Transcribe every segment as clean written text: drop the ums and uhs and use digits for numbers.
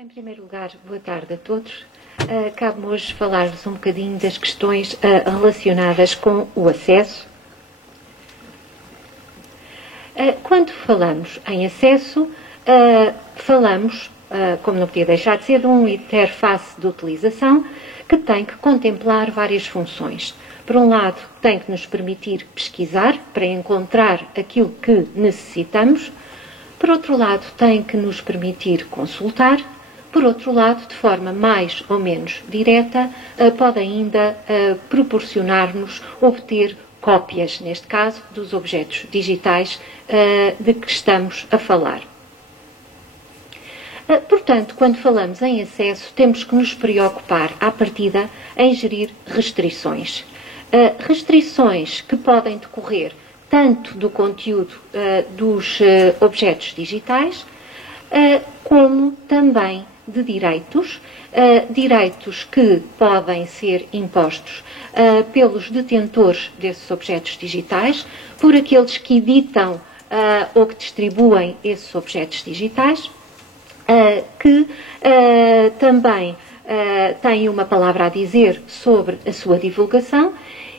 Em primeiro lugar, boa tarde a todos. Cabe-me hoje falar-vos um bocadinho das questões relacionadas com o acesso. Quando falamos em acesso, falamos, como não podia deixar de ser, de uma interface de utilização que tem que contemplar várias funções. Por um lado, tem que nos permitir pesquisar para encontrar aquilo que necessitamos. Por outro lado, tem que nos permitir consultar. Por outro lado, de forma mais ou menos direta, pode ainda proporcionar-nos obter cópias, neste caso, dos objetos digitais de que estamos a falar. Portanto, quando falamos em acesso, temos que nos preocupar, à partida, em gerir restrições. Restrições que podem decorrer tanto do conteúdo dos objetos digitais, como também de direitos, direitos que podem ser impostos pelos detentores desses objetos digitais, por aqueles que editam ou que distribuem esses objetos digitais, que também têm uma palavra a dizer sobre a sua divulgação,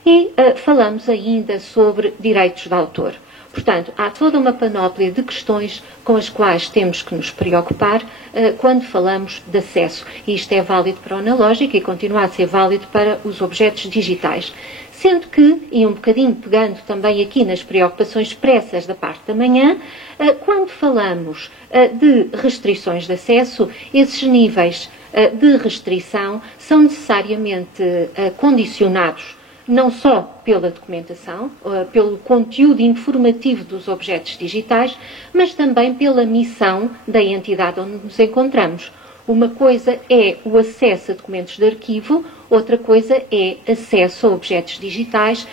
e falamos ainda sobre direitos de autor. Portanto, há toda uma panóplia de questões com as quais temos que nos preocupar quando falamos de acesso. E isto é válido para o analógico e continua a ser válido para os objetos digitais. Sendo que, e um bocadinho pegando também aqui nas preocupações expressas da parte da manhã, quando falamos de restrições de acesso, esses níveis de restrição são necessariamente condicionados não só pela documentação, pelo conteúdo informativo dos objetos digitais, mas também pela missão da entidade onde nos encontramos. Uma coisa é o acesso a documentos de arquivo, outra coisa é acesso a objetos digitais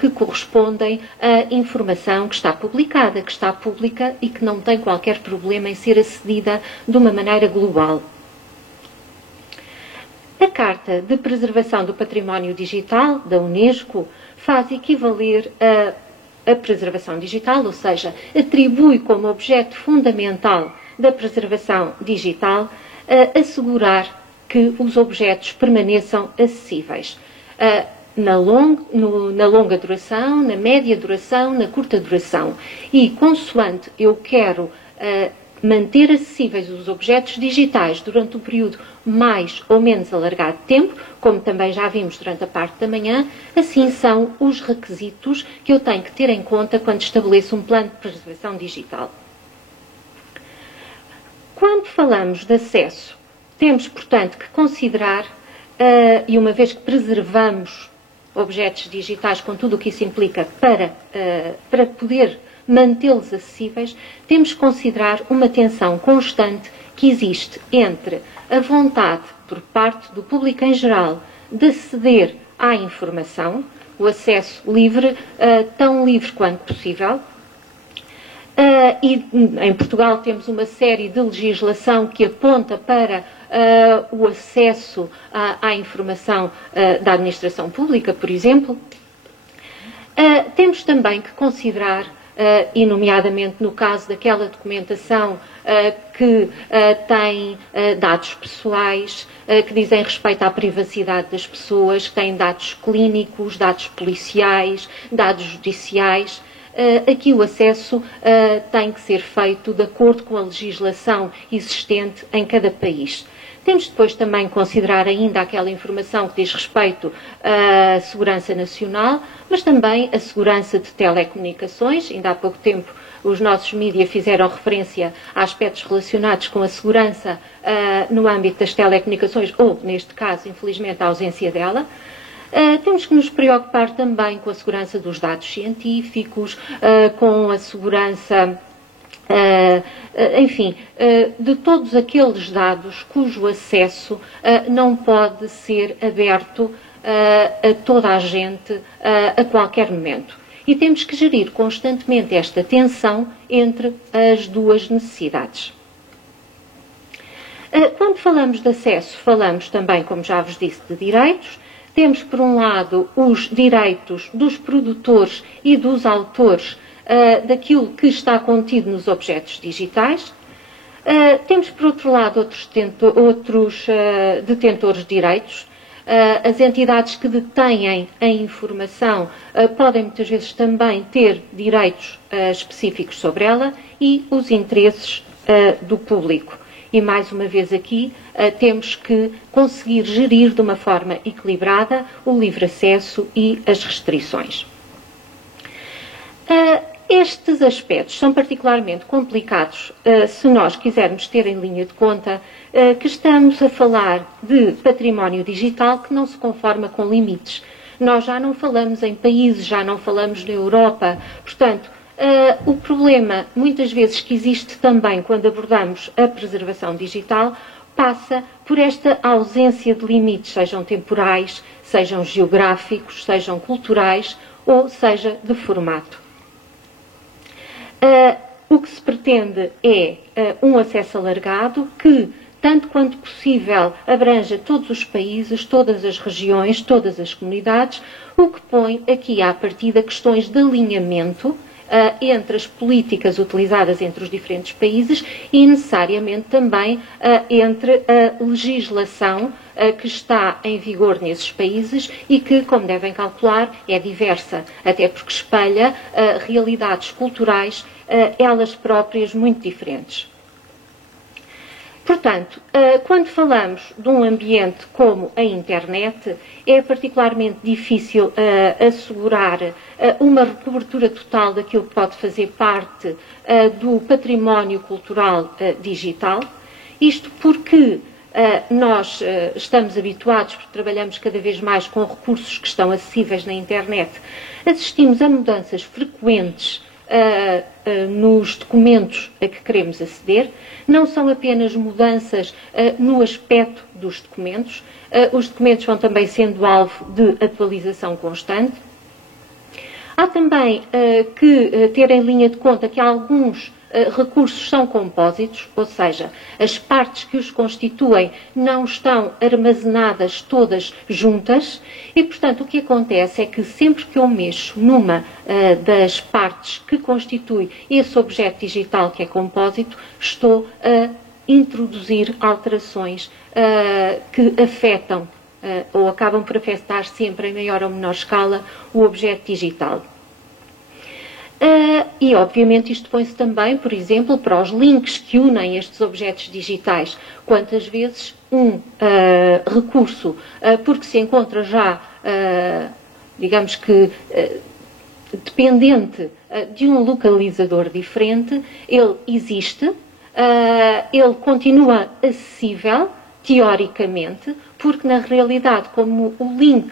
que correspondem à informação que está publicada, que está pública e que não tem qualquer problema em ser acedida de uma maneira global. A Carta de Preservação do Património Digital, da Unesco, faz equivaler a preservação digital, ou seja, atribui como objeto fundamental da preservação digital assegurar que os objetos permaneçam acessíveis na longa duração, na média duração, na curta duração. E, consoante eu quero manter acessíveis os objetos digitais durante um período mais ou menos alargado de tempo, como também já vimos durante a parte da manhã, assim são os requisitos que eu tenho que ter em conta quando estabeleço um plano de preservação digital. Quando falamos de acesso, temos, portanto, que considerar, e uma vez que preservamos objetos digitais com tudo o que isso implica para poder mantê-los acessíveis, temos que considerar uma tensão constante que existe entre a vontade por parte do público em geral de aceder à informação, o acesso livre, tão livre quanto possível. E em Portugal temos uma série de legislação que aponta para o acesso à informação da administração pública, por exemplo. Temos também que considerar, e nomeadamente no caso daquela documentação que tem dados pessoais, que dizem respeito à privacidade das pessoas, que têm dados clínicos, dados policiais, dados judiciais. Aqui o acesso tem que ser feito de acordo com a legislação existente em cada país. Temos depois também que considerar ainda aquela informação que diz respeito à segurança nacional, mas também a segurança de telecomunicações. Ainda há pouco tempo os nossos mídias fizeram referência a aspectos relacionados com a segurança no âmbito das telecomunicações, ou, neste caso, infelizmente, a ausência dela. Temos que nos preocupar também com a segurança dos dados científicos, com a segurança, enfim, de todos aqueles dados cujo acesso não pode ser aberto a toda a gente a qualquer momento. E temos que gerir constantemente esta tensão entre as duas necessidades. Quando falamos de acesso, falamos também, como já vos disse, de direitos. Temos, por um lado, os direitos dos produtores e dos autores daquilo que está contido nos objetos digitais. Temos, por outro lado, outros detentores de direitos. As entidades que detêm a informação podem muitas vezes também ter direitos específicos sobre ela e os interesses do público. E mais uma vez aqui temos que conseguir gerir de uma forma equilibrada o livre acesso e as restrições. Estes aspectos são particularmente complicados se nós quisermos ter em linha de conta que estamos a falar de património digital que não se conforma com limites. Nós já não falamos em países, já não falamos na Europa. Portanto, o problema, muitas vezes, que existe também quando abordamos a preservação digital, passa por esta ausência de limites, sejam temporais, sejam geográficos, sejam culturais ou seja de formato. O que se pretende é um acesso alargado que, tanto quanto possível, abranja todos os países, todas as regiões, todas as comunidades, o que põe aqui à partida questões de alinhamento entre as políticas utilizadas entre os diferentes países e necessariamente também entre a legislação que está em vigor nesses países e que, como devem calcular, é diversa, até porque espelha realidades culturais, elas próprias muito diferentes. Portanto, quando falamos de um ambiente como a internet, é particularmente difícil assegurar uma cobertura total daquilo que pode fazer parte do património cultural digital. Isto porque nós estamos habituados, porque trabalhamos cada vez mais com recursos que estão acessíveis na internet, assistimos a mudanças frequentes nos documentos a que queremos aceder. Não são apenas mudanças no aspecto dos documentos, os documentos vão também sendo alvo de atualização constante. Há também que ter em linha de conta que alguns recursos são compósitos, ou seja, as partes que os constituem não estão armazenadas todas juntas e, portanto, o que acontece é que sempre que eu mexo numa das partes que constitui esse objeto digital que é compósito, estou a introduzir alterações que afetam ou acabam por afetar sempre em maior ou menor escala o objeto digital. E, obviamente, isto põe-se também, por exemplo, para os links que unem estes objetos digitais. Quantas vezes um recurso, porque se encontra já, digamos que, dependente de um localizador diferente, ele existe, ele continua acessível, teoricamente, porque, na realidade, como o link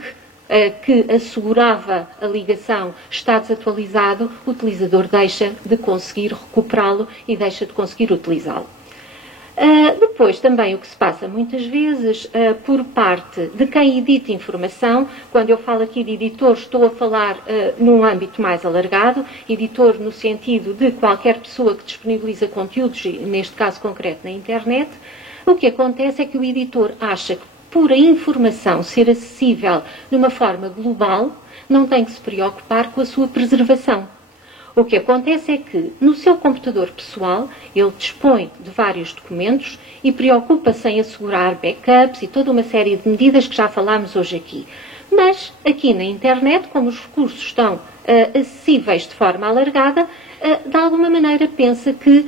que assegurava a ligação está desatualizado, o utilizador deixa de conseguir recuperá-lo e deixa de conseguir utilizá-lo. Depois, também o que se passa muitas vezes por parte de quem edita informação, quando eu falo aqui de editor, estou a falar num âmbito mais alargado, editor no sentido de qualquer pessoa que disponibiliza conteúdos, neste caso concreto na internet. O que acontece é que o editor acha que, por a informação ser acessível de uma forma global, não tem que se preocupar com a sua preservação. O que acontece é que, no seu computador pessoal, ele dispõe de vários documentos e preocupa-se em assegurar backups e toda uma série de medidas que já falámos hoje aqui. Mas, aqui na internet, como os recursos estão acessíveis de forma alargada, de alguma maneira pensa que,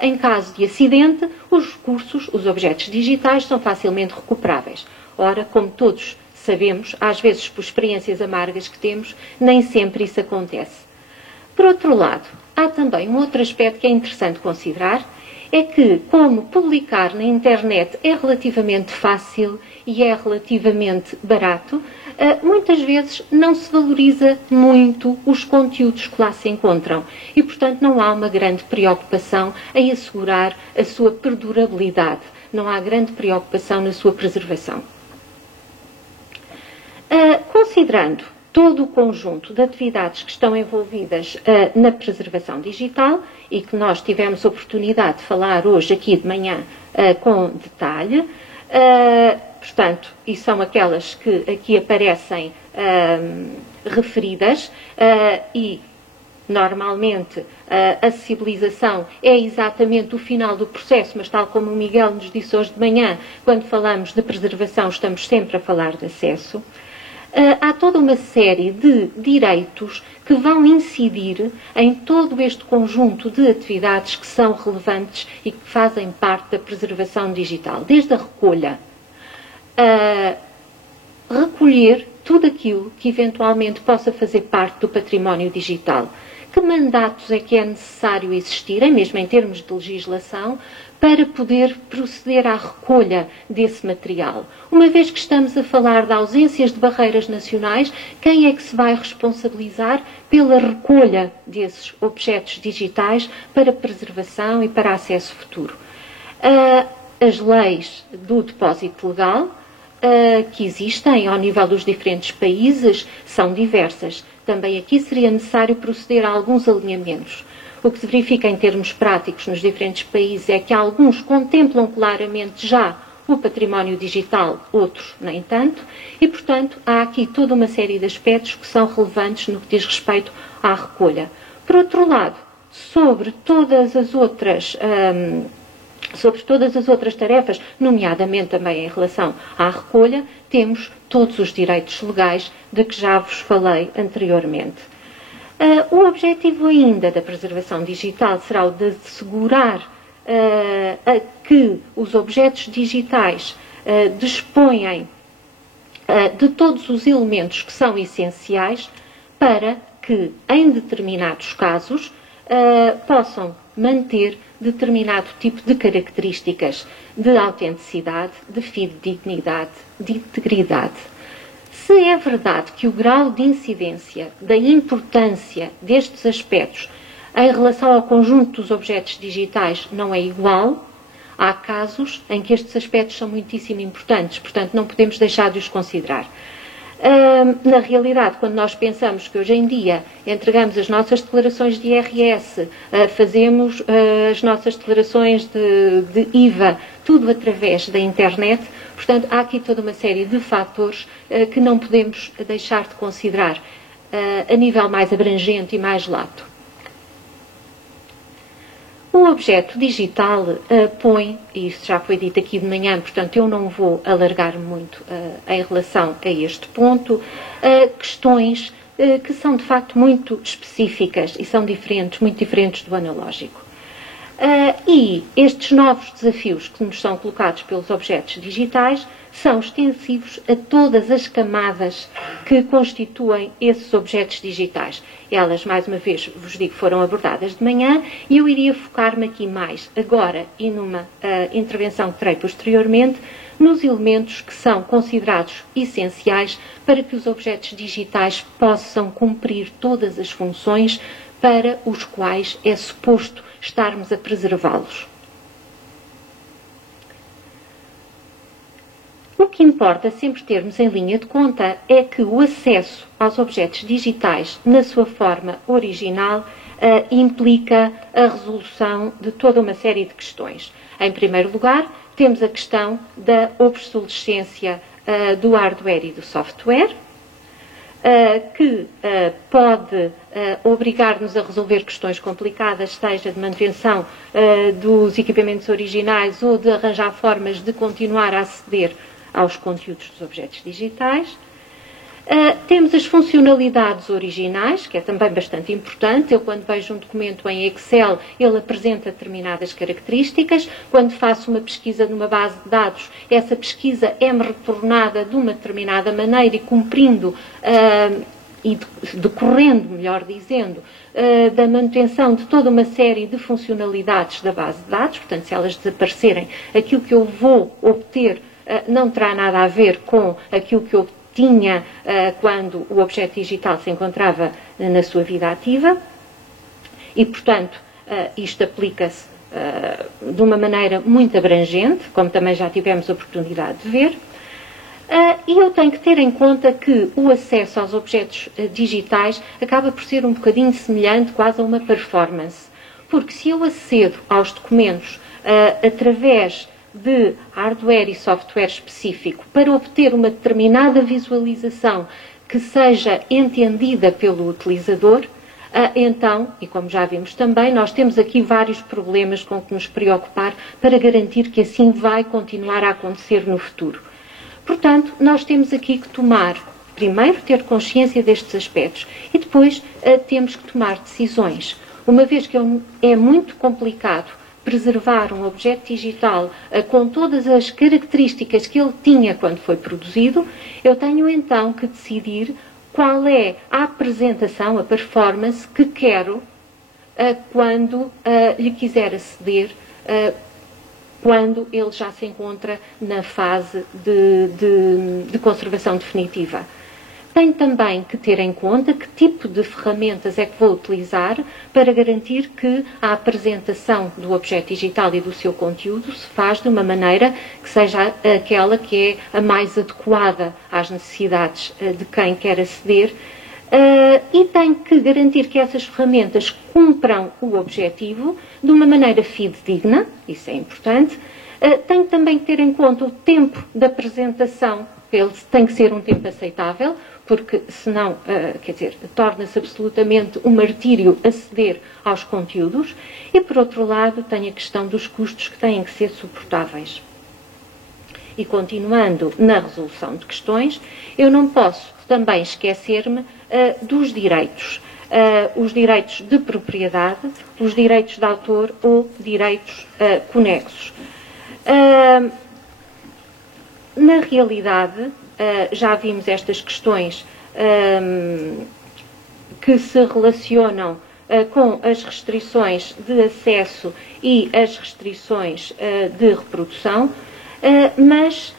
em caso de acidente, os recursos, os objetos digitais, são facilmente recuperáveis. Ora, como todos sabemos, às vezes por experiências amargas que temos, nem sempre isso acontece. Por outro lado, há também um outro aspecto que é interessante considerar, é que, como publicar na internet é relativamente fácil e é relativamente barato, muitas vezes não se valoriza muito os conteúdos que lá se encontram e, portanto, não há uma grande preocupação em assegurar a sua perdurabilidade, não há grande preocupação na sua preservação. Considerando todo o conjunto de atividades que estão envolvidas na preservação digital e que nós tivemos oportunidade de falar hoje aqui de manhã com detalhe, portanto, e são aquelas que aqui aparecem referidas e Normalmente, a acessibilização é exatamente o final do processo, mas tal como o Miguel nos disse hoje de manhã, quando falamos de preservação, estamos sempre a falar de acesso. Há toda uma série de direitos que vão incidir em todo este conjunto de atividades que são relevantes e que fazem parte da preservação digital. Desde a recolha, recolher tudo aquilo que eventualmente possa fazer parte do património digital. Que mandatos é que é necessário existirem, mesmo em termos de legislação, para poder proceder à recolha desse material? Uma vez que estamos a falar de ausências de barreiras nacionais, quem é que se vai responsabilizar pela recolha desses objetos digitais para preservação e para acesso futuro? As leis do depósito legal que existem ao nível dos diferentes países são diversas. Também aqui seria necessário proceder a alguns alinhamentos. O que se verifica em termos práticos nos diferentes países é que alguns contemplam claramente já o património digital, outros nem tanto, e, portanto, há aqui toda uma série de aspectos que são relevantes no que diz respeito à recolha. Por outro lado, sobre todas as outras tarefas, nomeadamente também em relação à recolha, temos todos os direitos legais de que já vos falei anteriormente. O objetivo ainda da preservação digital será o de assegurar que os objetos digitais dispõem de todos os elementos que são essenciais para que, em determinados casos, possam manter determinado tipo de características de autenticidade, de fidedignidade, de integridade. Se é verdade que o grau de incidência da importância destes aspectos em relação ao conjunto dos objetos digitais não é igual, há casos em que estes aspectos são muitíssimo importantes, portanto não podemos deixar de os considerar. Na realidade, quando nós pensamos que hoje em dia entregamos as nossas declarações de IRS, fazemos as nossas declarações de IVA, tudo através da internet, portanto, há aqui toda uma série de fatores que não podemos deixar de considerar a nível mais abrangente e mais lato. O objeto digital põe, e isso já foi dito aqui de manhã, portanto eu não vou alargar muito em relação a este ponto, questões que são de facto muito específicas e são diferentes, muito diferentes do analógico. E estes novos desafios que nos são colocados pelos objetos digitais são extensivos a todas as camadas que constituem esses objetos digitais. Elas, mais uma vez, vos digo, foram abordadas de manhã e eu iria focar-me aqui mais agora e numa intervenção que terei posteriormente nos elementos que são considerados essenciais para que os objetos digitais possam cumprir todas as funções para os quais é suposto estarmos a preservá-los. O que importa sempre termos em linha de conta é que o acesso aos objetos digitais na sua forma original implica a resolução de toda uma série de questões. Em primeiro lugar, temos a questão da obsolescência do hardware e do software, que pode obrigar-nos a resolver questões complicadas, seja de manutenção dos equipamentos originais ou de arranjar formas de continuar a aceder aos conteúdos dos objetos digitais. Temos as funcionalidades originais, que é também bastante importante. Eu, quando vejo um documento em Excel, ele apresenta determinadas características. Quando faço uma pesquisa numa base de dados, essa pesquisa é-me retornada de uma determinada maneira e cumprindo e decorrendo, melhor dizendo, da manutenção de toda uma série de funcionalidades da base de dados. Portanto, se elas desaparecerem, aquilo que eu vou obter não terá nada a ver com aquilo que eu tinha quando o objeto digital se encontrava na sua vida ativa e, portanto, isto aplica-se de uma maneira muito abrangente, como também já tivemos a oportunidade de ver, e eu tenho que ter em conta que o acesso aos objetos digitais acaba por ser um bocadinho semelhante quase a uma performance, porque se eu acedo aos documentos através de hardware e software específico para obter uma determinada visualização que seja entendida pelo utilizador, Então, e como já vimos também, nós temos aqui vários problemas com que nos preocupar para garantir que assim vai continuar a acontecer no futuro. Portanto, nós temos aqui que primeiro ter consciência destes aspectos e depois temos que tomar decisões. Uma vez que é muito complicado preservar um objeto digital com todas as características que ele tinha quando foi produzido, eu tenho então que decidir qual é a apresentação, a performance que quero quando lhe quiser aceder, quando ele já se encontra na fase de conservação definitiva. Tenho também que ter em conta que tipo de ferramentas é que vou utilizar para garantir que a apresentação do objeto digital e do seu conteúdo se faz de uma maneira que seja aquela que é a mais adequada às necessidades de quem quer aceder. E tenho que garantir que essas ferramentas cumpram o objetivo de uma maneira fidedigna, isso é importante. Tenho também que ter em conta o tempo da apresentação, ele tem que ser um tempo aceitável, porque senão, torna-se absolutamente um martírio aceder aos conteúdos. E, por outro lado, tenho a questão dos custos que têm que ser suportáveis. E continuando na resolução de questões, eu não posso também esquecer-me dos direitos. Os direitos de propriedade, os direitos de autor ou direitos conexos. Na realidade, já vimos estas questões que se relacionam com as restrições de acesso e as restrições de reprodução, mas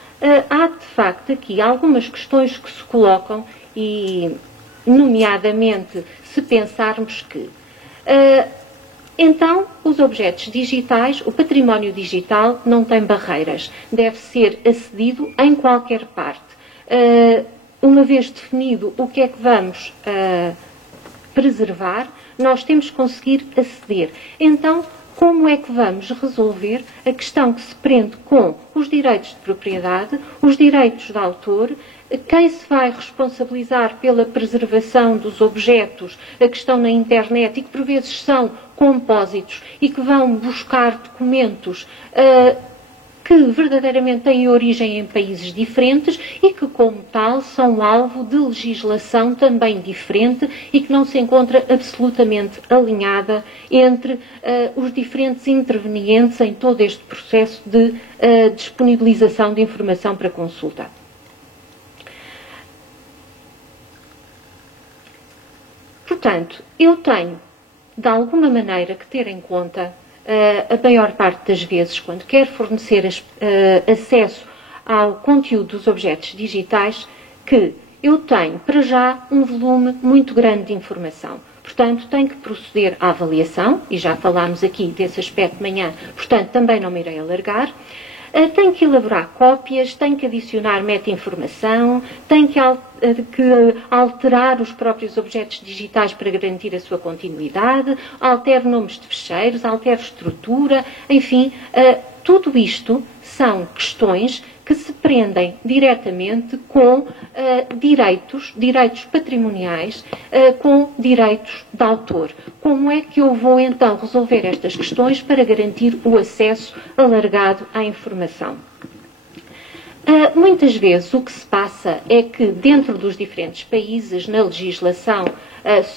há de facto aqui algumas questões que se colocam e, nomeadamente, se pensarmos que então, os objetos digitais, o património digital não tem barreiras, deve ser acedido em qualquer parte. Uma vez definido o que é que vamos preservar, nós temos que conseguir aceder. Então, como é que vamos resolver a questão que se prende com os direitos de propriedade, os direitos de autor, quem se vai responsabilizar pela preservação dos objetos, a questão na internet, e que por vezes são compósitos e que vão buscar documentos que verdadeiramente têm origem em países diferentes e que, como tal, são alvo de legislação também diferente e que não se encontra absolutamente alinhada entre os diferentes intervenientes em todo este processo de disponibilização de informação para consulta. Portanto, eu tenho, de alguma maneira, que ter em conta, a maior parte das vezes, quando quero fornecer acesso ao conteúdo dos objetos digitais, que eu tenho, para já, um volume muito grande de informação. Portanto, tenho que proceder à avaliação, e já falámos aqui desse aspecto de manhã, portanto, também não me irei alargar. Tenho que elaborar cópias, tenho que adicionar meta-informação, tenho que alterar os próprios objetos digitais para garantir a sua continuidade, altero nomes de fecheiros, altero estrutura, enfim, tudo isto são questões que se prendem diretamente com direitos patrimoniais, com direitos de autor. Como é que eu vou então resolver estas questões para garantir o acesso alargado à informação? Muitas vezes o que se passa é que dentro dos diferentes países, na legislação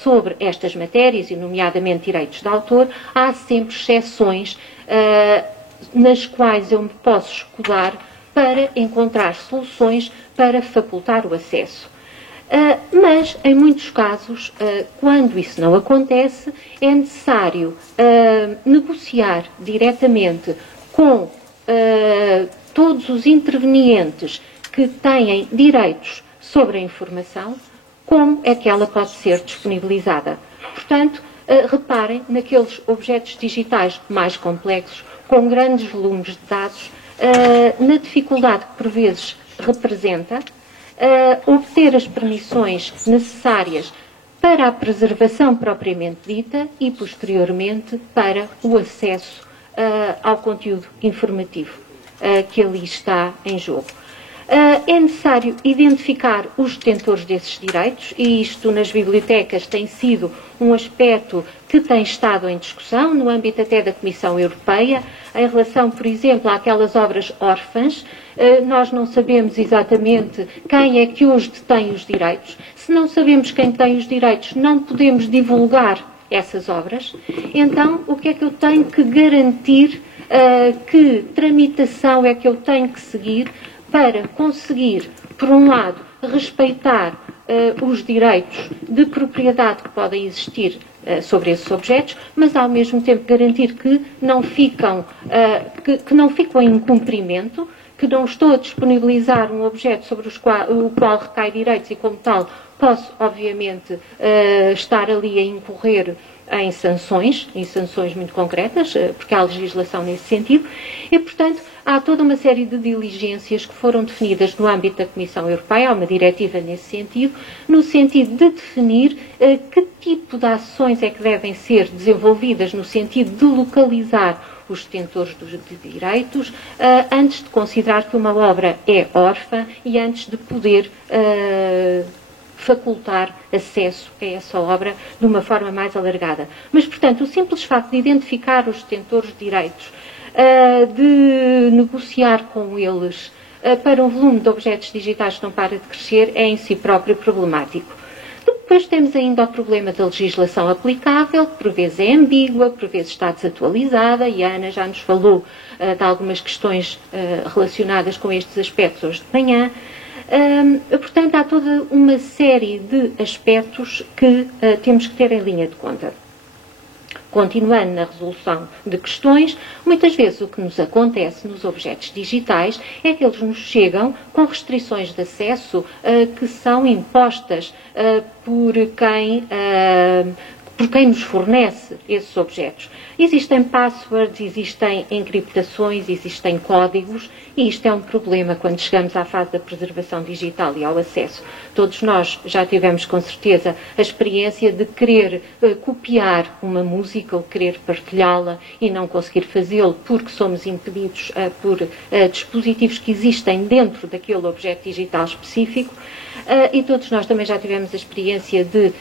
sobre estas matérias, e nomeadamente direitos de autor, há sempre exceções nas quais eu me posso escudar para encontrar soluções para facultar o acesso. Mas, em muitos casos, quando isso não acontece, é necessário negociar diretamente com todos os intervenientes que têm direitos sobre a informação, como é que ela pode ser disponibilizada. Portanto, reparem naqueles objetos digitais mais complexos, com grandes volumes de dados, na dificuldade que por vezes representa, obter as permissões necessárias para a preservação propriamente dita e, posteriormente, para o acesso ao conteúdo informativo que ali está em jogo. É necessário identificar os detentores desses direitos, e isto nas bibliotecas tem sido um aspecto que tem estado em discussão, no âmbito até da Comissão Europeia, em relação, por exemplo, àquelas obras órfãs. Nós não sabemos exatamente quem é que hoje detém os direitos. Se não sabemos quem tem os direitos, não podemos divulgar essas obras. Então, o que é que eu tenho que garantir, que tramitação é que eu tenho que seguir para conseguir, por um lado, respeitar os direitos de propriedade que podem existir sobre esses objetos, mas ao mesmo tempo garantir que não ficam, que não ficam em cumprimento, que não estou a disponibilizar um objeto sobre o qual recai direitos e, como tal, posso, obviamente, estar ali a incorrer em sanções muito concretas, porque há legislação nesse sentido, e, portanto, há toda uma série de diligências que foram definidas no âmbito da Comissão Europeia, há uma diretiva nesse sentido, no sentido de definir que tipo de ações é que devem ser desenvolvidas no sentido de localizar os detentores dos direitos, antes de considerar que uma obra é órfã e antes de poder facultar acesso a essa obra de uma forma mais alargada. Mas, portanto, o simples facto de identificar os detentores de direitos, de negociar com eles para um volume de objetos digitais que não para de crescer, é em si próprio problemático. Depois temos ainda o problema da legislação aplicável, que por vezes é ambígua, por vezes está desatualizada, e a Ana já nos falou de algumas questões relacionadas com estes aspectos hoje de manhã. Portanto, há toda uma série de aspectos que temos que ter em linha de conta. Continuando na resolução de questões, muitas vezes o que nos acontece nos objetos digitais é que eles nos chegam com restrições de acesso que são impostas por quem nos fornece esses objetos. Existem passwords, existem encriptações, existem códigos, e isto é um problema quando chegamos à fase da preservação digital e ao acesso. Todos nós já tivemos, com certeza, a experiência de querer copiar uma música ou querer partilhá-la e não conseguir fazê-lo porque somos impedidos por dispositivos que existem dentro daquele objeto digital específico. E todos nós também já tivemos a experiência de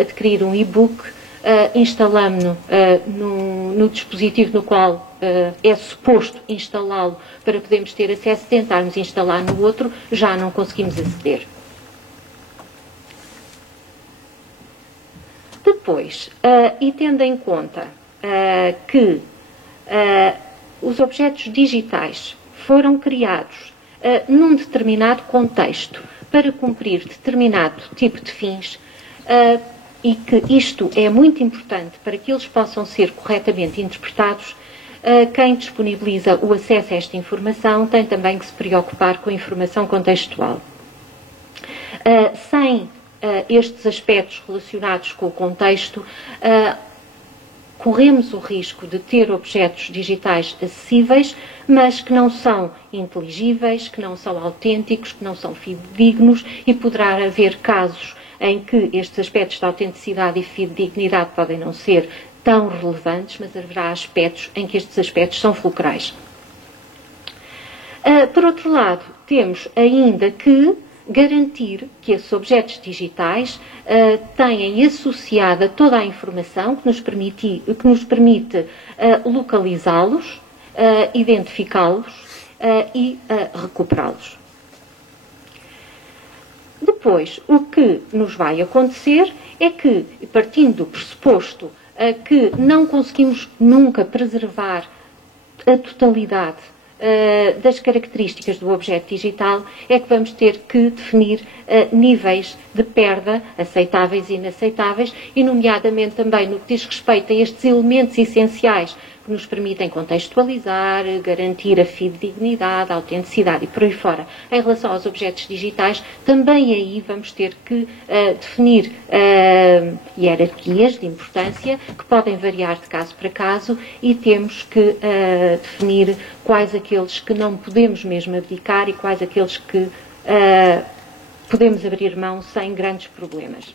adquirir um e-book, instalamos-no no dispositivo no qual é suposto instalá-lo para podermos ter acesso, tentarmos instalar no outro, já não conseguimos aceder. Depois, e tendo em conta que os objetos digitais foram criados num determinado contexto para cumprir determinado tipo de fins, e que isto é muito importante para que eles possam ser corretamente interpretados, quem disponibiliza o acesso a esta informação tem também que se preocupar com a informação contextual. Sem estes aspectos relacionados com o contexto, corremos o risco de ter objetos digitais acessíveis, mas que não são inteligíveis, que não são autênticos, que não são fidedignos, e poderá haver casos em que estes aspectos de autenticidade e fidedignidade podem não ser tão relevantes, mas haverá aspectos em que estes aspectos são fulcrais. Por outro lado, temos ainda que garantir que esses objetos digitais têm associada toda a informação que nos permite localizá-los, identificá-los e recuperá-los. Depois, o que nos vai acontecer é que, partindo do pressuposto que não conseguimos nunca preservar a totalidade das características do objeto digital, é que vamos ter que definir níveis de perda aceitáveis e inaceitáveis, e nomeadamente também no que diz respeito a estes elementos essenciais que nos permitem contextualizar, garantir a fidedignidade, a autenticidade e por aí fora. Em relação aos objetos digitais, também aí vamos ter que definir hierarquias de importância que podem variar de caso para caso, e temos que definir quais aqueles que não podemos mesmo abdicar e quais aqueles que podemos abrir mão sem grandes problemas.